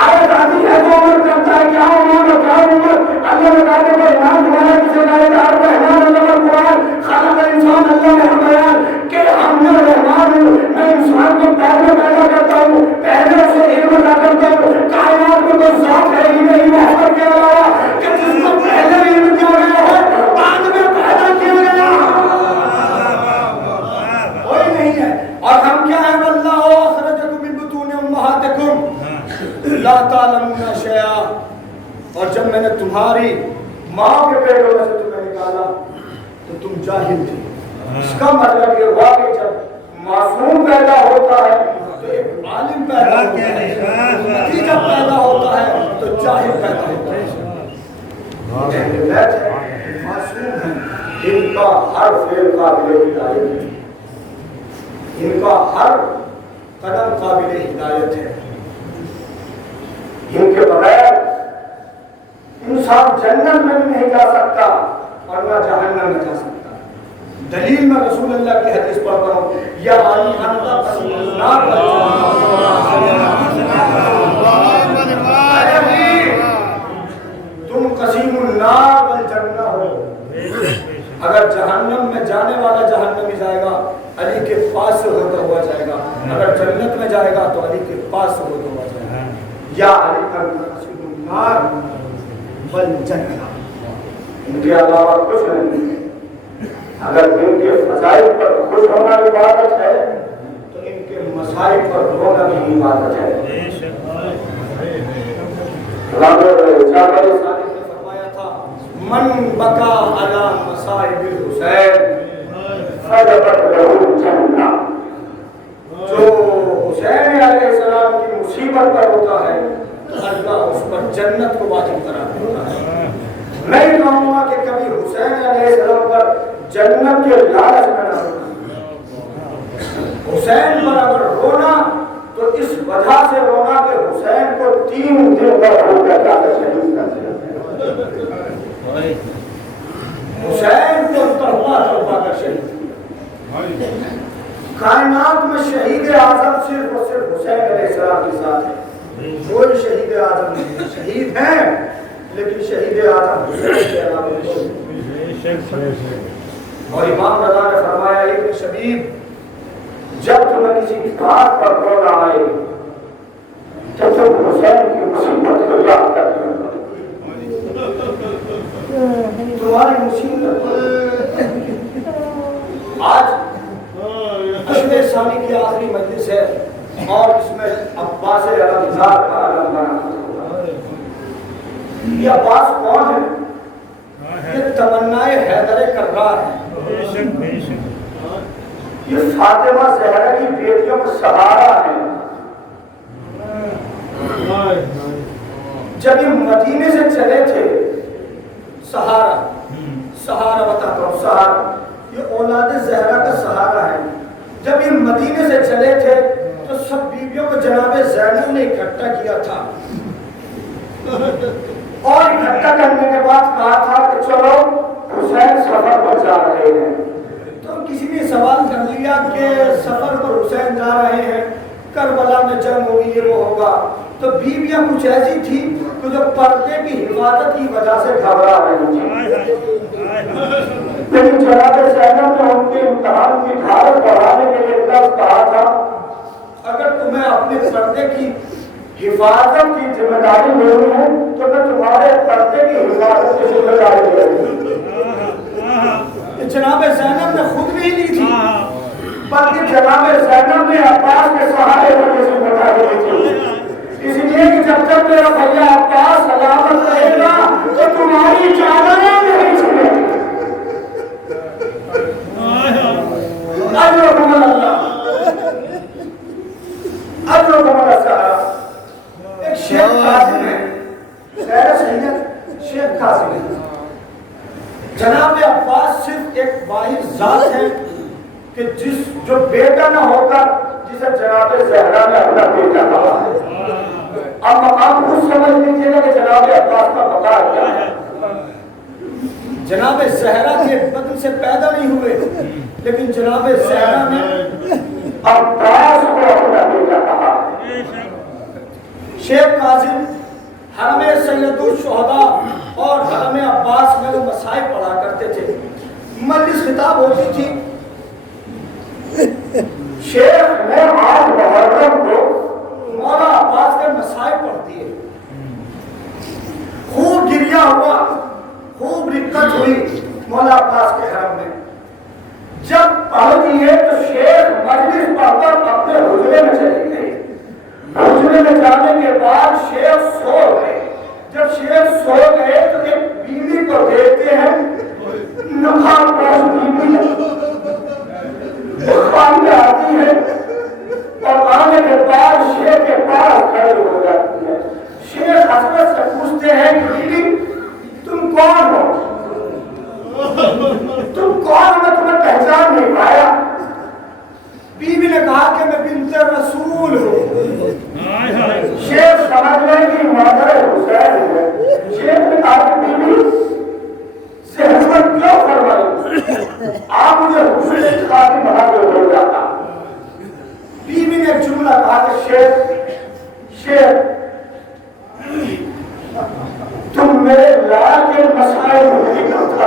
آیت آتی ہے تو عمل کرتا ہے. کیا عمر کیا عمر. اللہ نے کہا کہ امام تمہارا کسے کہے گا رحمان اللہ قرآن خلق انسان. اللہ نے بیان کہ ہم نے رحمان ہوں، میں انسان کو پہلے پیدا کرتا ہوں، پہلے سے علم عطا کرتا ہوں. کائنات میں کوئی ذات ہے ہی نہیں محمد کے علاوہ کہ جس کو پہلے علم تمہاری ماں کے پیٹوں میں سے تمہیں نکالا تو تم جاہل تھے. اس کا مطلب یہ ہوا کہ جب معصوم پیدا ہوتا ہے تو ایک عالم پیدا ہوتا ہے, نتیجہ پیدا ہوتا ہے تو جاہل پیدا ہوتا ہے. معصوم ہیں, ان کا ہر فعل قابل ہدایت ہے, ان کا ہر قدم قابل ہدایت ہے. ان کے بغیر انسان جنت میں بھی نہیں جا سکتا اور نہ جہنم میں جا سکتا. دلیل میں رسول اللہ کی حدیث پڑھتا ہوں, یا علی انت قسیم النار تم قسیم النار والجنہ ہو. اگر جہنم میں جانے والا جہنمی جائے گا علی کے پاس سے ہوتا ہوا جائے گا, اگر جنت میں جائے گا تو علی کے پاس سے ہوتا ہوا جائے گا. یا علی انت قسیم النار والجنہ. ان کے علاوہ کچھ نہیں. اگر ان کے فضائل پر خوش ہونا عبادت ہے تو ان کے مسائل پر رونا بھی عبادت ہے. جعفر صادق نے فرمایا تھا, من بکا علی مصائب الحسین فجبت لہ الجنہ. جو حسین علیہ السلام کی مصیبت پر ہوتا ہے تو اللہ اس پر جنت کو واجب قرار دیتا ہے. میں کہوں گا کہ کبھی حسین علیہ السلام پر جنت کے لالچ میں نہ ہونا. حسین پر اگر رونا تو اس وجہ سے رونا کہ حسین کو 3 دن پر ہو گیا شہید کر دیا. حسین کو تڑپا کر شہید کیا. کائنات میں شہید اعظم صرف اور صرف حسین علیہ السلام کے ساتھ ہے. کوئی شہید اعظم نہیں ہے. شہید ہیں لیکن شہید اعظم حسین کے علاوہ نہیں. اور امام رضا نے فرمایا, ابن شبیب, جب تمہیں کسی بات پر رونا آئے تو تم حسین کی مصیبت کو یاد کر لو. تمہاری مصیبت آج عشر ثانی کی آخری مجلس ہے اور اس میں عباس علمزار کا علم بنا ہوا ہے. یہ عباس کون ہے؟ یہ تمنائے حیدر کرار ہے. یہ فاطمہ زہرا کی بیٹیوں کا سہارا ہے. جب یہ مدینے سے چلے تھے, سہارا بتاتا ہوں, سہارا یہ اولاد زہرا کا سہارا ہے. جب یہ مدینے سے چلے تھے تو سب بیویوں کو جناب زینب نے اکٹھا کیا تھا اور اکٹھا کرنے کے بعد کہا تھا کہ چلو حسین سفر پر جا رہے ہیں. تو کسی نے سوال کر لیا کہ سفر پر حسین جا رہے ہیں, کربلا میں جنگ ہوگی, یہ وہ ہوگا. تو بیویاں کچھ ایسی تھی کہ جو پردے کی حفاظت کی وجہ سے گھبرا رہی تھی. لیکن جناب زینب نے ان کے امتحان کی ڈھال بڑھانے کے لیے لفظ کہا تھا, اگر تمہیں اپنے پردے کی حفاظت کی ذمہ داری لینی ہے تو میں تمہارے پردے کی حفاظت کی ذمہ داری لے رہی ہوں. جناب زینب نے خود نہیں لی تھی بلکہ جناب زینب نے عباس کے سہارے پر یہ ذمہ داری لی تھی. اس لیے کہ جب تک میرا بھیا عباس سلامت رہے گا تو تمہاری چادریں نہیں چھوڑے گی. اجرکم اللہ, اجرکم اللہ سہارا. ایک شیخ قاسم ہے, خیر سید شیخ قاسم ہے. جناب عباس صرف ایک واحد ذات ہے کہ جو بیٹا نہ ہو کر جسے جناب زہرا نے اپنا بیٹا کہا ہے. اب مقام خود سمجھ لیجیے گا کہ جناب عباس کا مقام کیا ہے. جناب زہرا کے بدن سے پیدا نہیں ہوئے لیکن جناب زہرا نے عباس کو اپنا بیٹا کہا. شیخ قاسم حرم سید الشہداء اور حرم عباس میں وہ مسائل پڑھا کرتے تھے. مجلس خطاب ہوتی تھی. شیخ نے آج محرم کو مولا عباس کے مسائل پڑھ دیے. خوب گریا ہوا, خوب رکت ہوئی مولا عباس کے حرم میں. جب پڑھ دیے تو شیخ مجلس پڑھ کر اپنے حجرے میں چلی گئی. حجرے میں جانے کے بعد شیخ سو گئے. جب شیخ سو گئے تو ایک بیوی کو دیکھتے ہیں، نماز پاس بیوی خانے آتی ہے اور آنے کے بعد شیخ کے پاس کھڑے ہو جاتی ہے۔ شیخ حضرت سے پوچھتے ہیں کہ بیوی تم کون ہو؟ تم کون؟ میں تمہیں پہچان نہیں پایا۔ بیوی نے کہا کہ میں بنت رسول ہوں۔ شیخ سمجھ لیں کہ مادر حسین ہے۔ شیخ نے کہا کہ بیوی سے حکمت کیوں فرمائی؟ آپ مجھے حسین کی خاطر بنا کے ہو جاتا۔ بیوی نے ایک جملہ کہا کہ شیخ تم میرے لال کے مسائل نہیں کرتا۔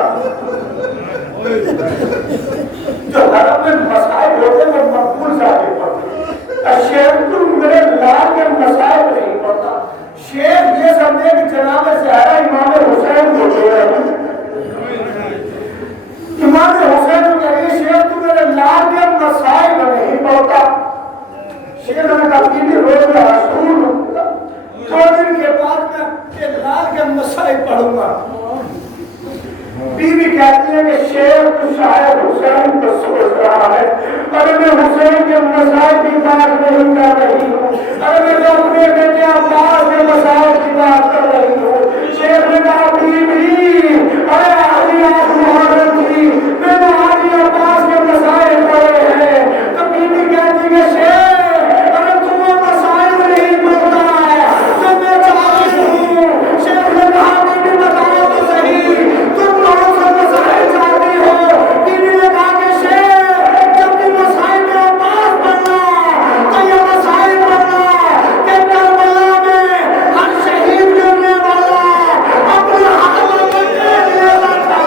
جو حرم میں مسائل ہوتے ہیں وہ مقبول ذاتی پڑھتے، شیخ تم میرے لال کے مسائل نہیں پڑھتا۔ شیخ یہ سمجھے کہ جناب زہرا امام حسین کو دے رہے ہیں، امام حسین کو کہہ رہی ہے شیخ تم میرے لال کے مسائل نہیں پڑھتا۔ شیخ نے کہا بیوی روز میں رسول ہوتا، 2 دن کے بعد میں لال کے مسائل پڑھوں گا۔ بیوی کہتی ہے کہ شیخ تو شاید حسین کو سوچ رہا ہے، اور میں حسین کے مسائل کی بات نہیں کر رہی ہوں، اور میں اپنے بیٹے عباس کے مسائل کی بات کر رہی ہوں۔ شیخ نے کہا بیوی ارے آجی آپ محرم تھی، میں نے آجی عباس کے مسائل پڑھے ہیں۔ تو بیوی کہتی ہے شیخ ارے تمہیں مسائل نہیں پڑھتا تو میں چاہتی ہوں۔ شیخ نے کہا بیوی بتاؤ تو صحیح تم کون سے مسائل چاہتی ہو؟ بیوی نے کہا کہ شیخ جب بھی مسائل میں عباس پڑھنا تو یہ مسائل پڑھنا کہ کربلا میں ہر شہید کرنے والا اپنے حالوں میں دیکھ لیتا تھا،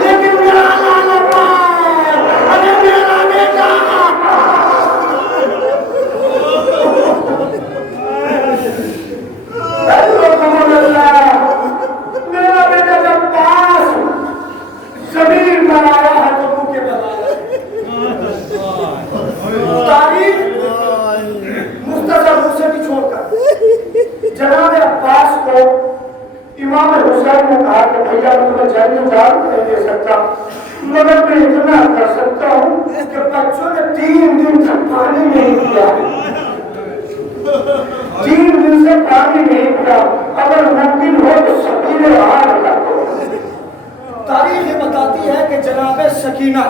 لیکن میرا لال عباس ارے میرا بیٹا میرا بیٹا جب پاس زمین پر آیا ہے تو منہ کے بل آیا ہے۔ تاریخ مختصر روح سے بھی چھوڑ کر جناب عباس کو امام حسین نے کہا کہ بھیا میں تمہیں جنگی جان نہیں دے سکتا، مگر میں اتنا کر سکتا ہوں کہ بچوں نے 3 دن تک پانی نہیں پیا، 3 دن سے پانی نہیں پیا، اگر ممکن ہو تو سکینہ رہا کر دو۔ تاریخ یہ بتاتی ہے کہ جناب سکینہ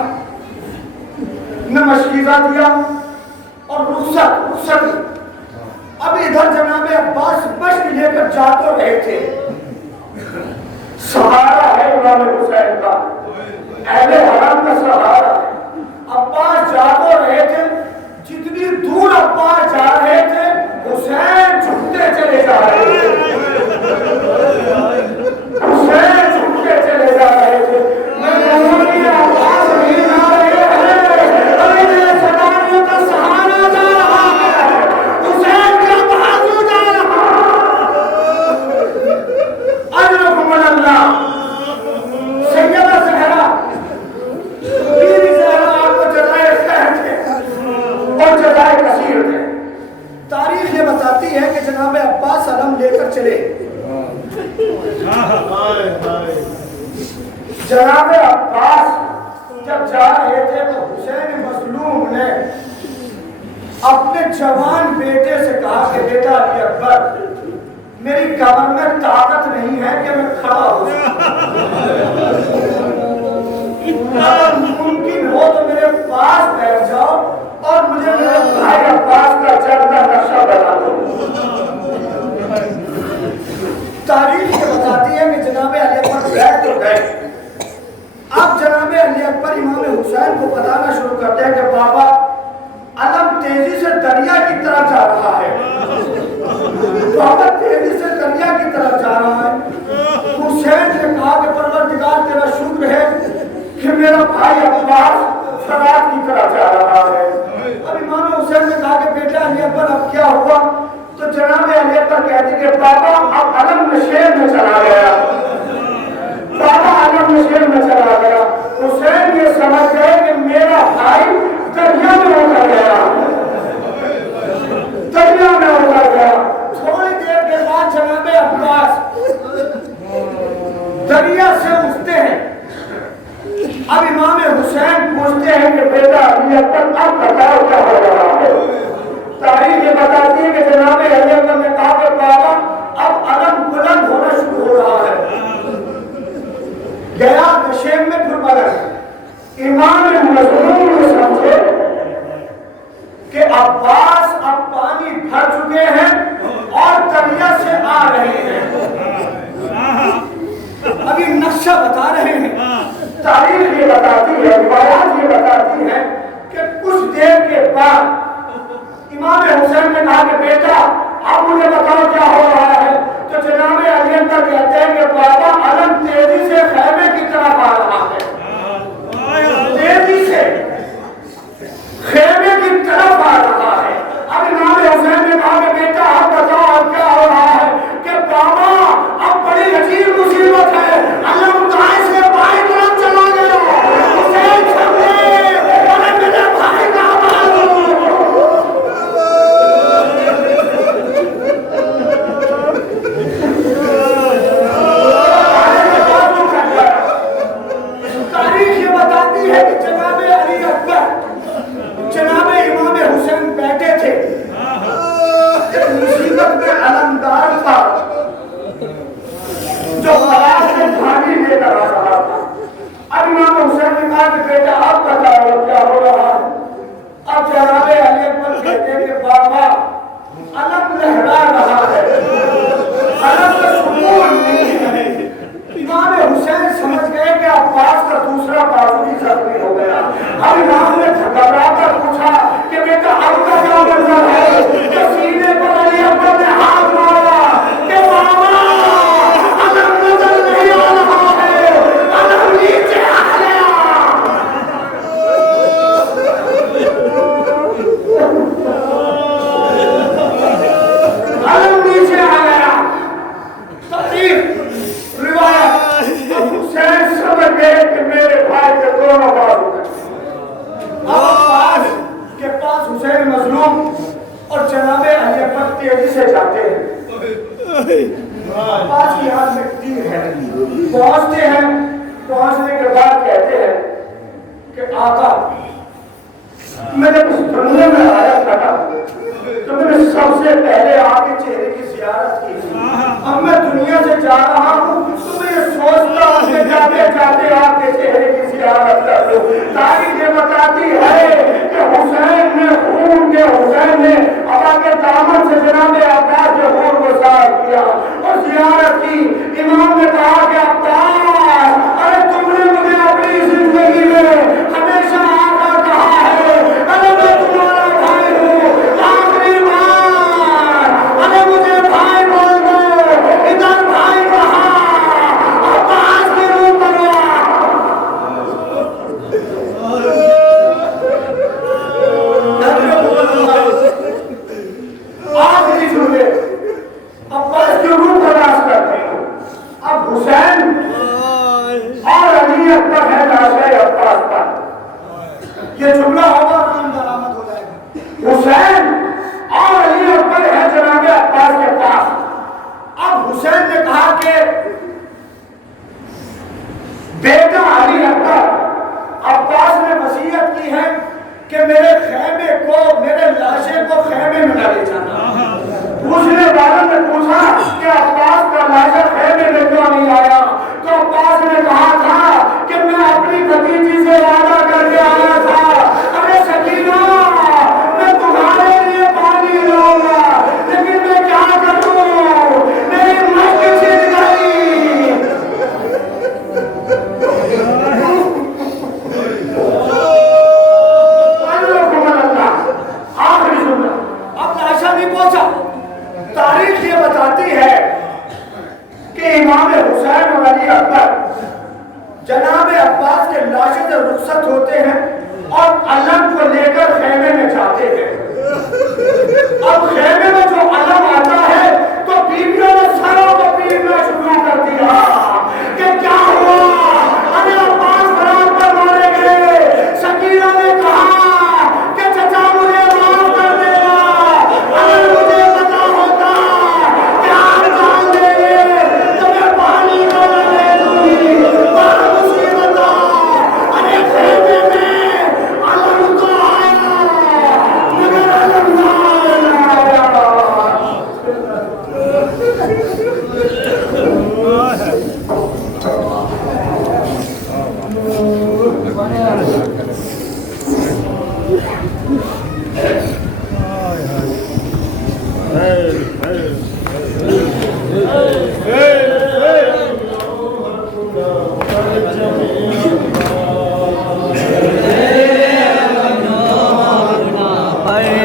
نے مشکیزہ دیا اور رخصت اب ادھر جناب عباس مشق لے کر جا تو رہے تھے، سہارا ہے امام حسین کا، اہل حرم کا سہارا ہے۔ عباس جا تو رہے تھے، جتنی دور عباس جا رہے تھے حسین جھکتے چلے جا رہے تھے، حسین جھکتے چلے جا رہے تھے۔ میں کہوں گی عباس نہیں جا رہے ہیں، ابھی میرے سواروں کا سہارا جا رہا ہے، حسین کا بازو جا رہا ہے۔ اجرکم اللہ سیدہ زہرا بیوی زہرا آپ کو جزائے خیر تھے اور جزائے کثیر تھے۔ تاریخ یہ بتاتی ہے کہ جناب عباس علم لے کر چلے، جناب عباس جب جا رہے تھے تو حسین مظلوم نے اپنے جوان بیٹے سے کہا کہ بیٹا علی اکبر میری کمر میں طاقت نہیں ہے کہ میں کھڑا ہو اگر ممکن ہو تو میرے پاس بیٹھ جاؤ اور مجھے میرے بھائی عباس کا چلتا نقشہ بنا دو۔ تاریخ یہ بتاتی ہے کہ جناب علی اکبر بیٹھ تو گئے، اب جناب علی اکبر امام حسین کو بتانا شروع کرتے ہیں کہ بابا علم تیزی سے دریا کی طرف جا رہا ہے، بابا تیزی سے دریا کی طرف جا رہا ہے۔ حسین نے کہا کہ پروردگار تیرا شکر ہے کہ میرا بھائی عباس فرات کی طرف جا رہا ہے۔ اب امام حسین نے کہا کہ بیٹا علی اکبر اب کیا ہوا؟ تو جناب علی اکبر کہتے کہ بابا اب علم نشین میں چلا گیا، بابا علم نشین میں چلا گیا۔ حسین یہ سمجھ گئے کہ میرا بھائی دریا میں اتر گیا، دریا میں اتر گیا۔ تھوڑی دیر کے بعد جناب عباس اب امام حسین پوچھتے ہیں کہ بیٹا علی اکبر اب بتاؤ کیا ہو رہا ہے؟ تاریخ یہ بتاتی ہے کہ جناب علی اکبر نے کہا کہ بابا اب علم بلند ہونا شروع ہو رہا ہے. گیا نشیب میں پھر مرض. امام مظلوم سمجھے کہ عباس اب پانی بھر چکے ہیں اور دریا سے آ رہے ہیں. ابھی نقشہ بتا رہے ہیں. تاریخ یہ بتاتی ہے, روایات یہ بتاتی ہے کہ کچھ دیر کے بعد امام حسین نے کہا کہ بیٹا اب مجھے بتاؤ کیا ہو رہا ہے. تو جناب علی اکبر کہتے ہیں کہ بابا علم تیزی سے خیمے کی طرف آ رہا ہے. تیزی سے خیمے کی طرف آ رہا ہے. اب امام حسین نے کہا کہ بیٹا اب بتاؤ اب کیا ہو رہا ہے؟ کہ بابا اب بڑی عجیب مصیبت ہے. علم دائیں سے بائیں طرف چلا گیا. حسین سامنے اور میرے بھائی کا آواز تاریخ یہ بتاتی ہے کہ جناب علی اکبر جناب امام حسین بیٹھے تھے. ایک مصیبت میں علمدار تھا جو فراز سے پانی لے کر آ رہا تھا. اب امام حسین نے کہا کہ بیٹا اب بتاؤ کیا ہو رہا ہے؟ اب جناب علی اکبر کہتے ہیں کہ بابا علم لہرا رہا ہے, علم کا سکون نہیں ہے. امام حسین سمجھ گئے کہ عباس کا دوسرا بازو بھی زخمی ہو گیا. اب امام نے گھبرا کر پوچھا کہ بیٹا اب کا کیا منظر ہے؟ کہ سینے پر علی اکبر نے ہاتھ مارا کہ بابا علم نظر نہیں آ رہا ہے, علم نیچے آ گیا. علم نیچے آ گیا. تقریب روایت حسین سمجھ گئے کہ میرے بھائی کے دونوں بازو ہیں. اب عباس کے پاس حسین مظلوم اور جناب علی اکبر تیزی سے جاتے ہیں. عباس کی ہاتھ میں تیر ہے. پہنچتے ہیں, پہنچنے کے بعد کہتے ہیں کہ آقا میں جب اس دنیا میں آیا تھا تو میں نے سب سے پہلے آپ کے چہرے کی زیارت کی. اب میں دنیا سے جا رہا ہوں تو میں یہ سوچتا ہوں کہ جاتے جاتے آپ کے چہرے کی زیارت کر لوں. تاریخ یہ بتاتی ہے کہ حسین نے خون کے حسین نے ابا کے دامن سے جناب عباس کے خون کو صاف کیا اور زیارت کی. امام نے کہا کہ عباس ارے تم نے مجھے اپنی زندگی میں ہمیشہ آقا کہا ہے, ارے میں تمہارا بھائی ہوں, آخری بار ارے مجھے بھائی بول دو, ادھر بھائی رہا. عباس کی روح بنا آخری جملے عباس کی روح برداشت کرتے ہیں. اب حسین اور علی اکبر ہے ناشے عباس پر. یہ جملہ ہوگا نام درآمد ہو جائے گا. حسین اور علی اکبر ہے جناب عباس کے پاس. اب حسین نے کہا کہ بیٹا علی اکبر عباس نے وصیت کی ہے کہ میرے خیمے کو, میرے لاشے کو خیمے میں نہ لے جانا. پوچھنے والوں نے پوچھا کہ عباس کا لاشا خیمے میں کیوں نہیں آیا؟ تو عباس نے کہا تھا کہ میں اپنی بھتیجی سے وعدہ کر کے آیا تھا, ارے سکینہ میں تمہارے لیے پانی لاؤں گا, لیکن میں کیا کروں, میری مشق چھن گئی. آخری جملہ. اب لاشا نہیں پہنچا. تاریخ یہ بتاتی ہے کہ امام حسین اور علی اکبر جناب عباس کے لاشے سے رخصت ہوتے ہیں اور علم کو لے کر خیمے میں جاتے ہیں. اب خیمے میں جو علم آتا ہے تو بیویوں نے سروں کو پیٹنا شروع کر دیا کہ کیا ہوا, ارے عباس خراب پر مارے گئے. سکینہ نے کہا کہ چچا مجھے معاف کر دینا, اگر مجھے پتا ہوتا کہ آپ جان دیں گے تو میں پانی کو نہ لے دوں گی. بڑا مصیبت. ارے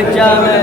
پرچم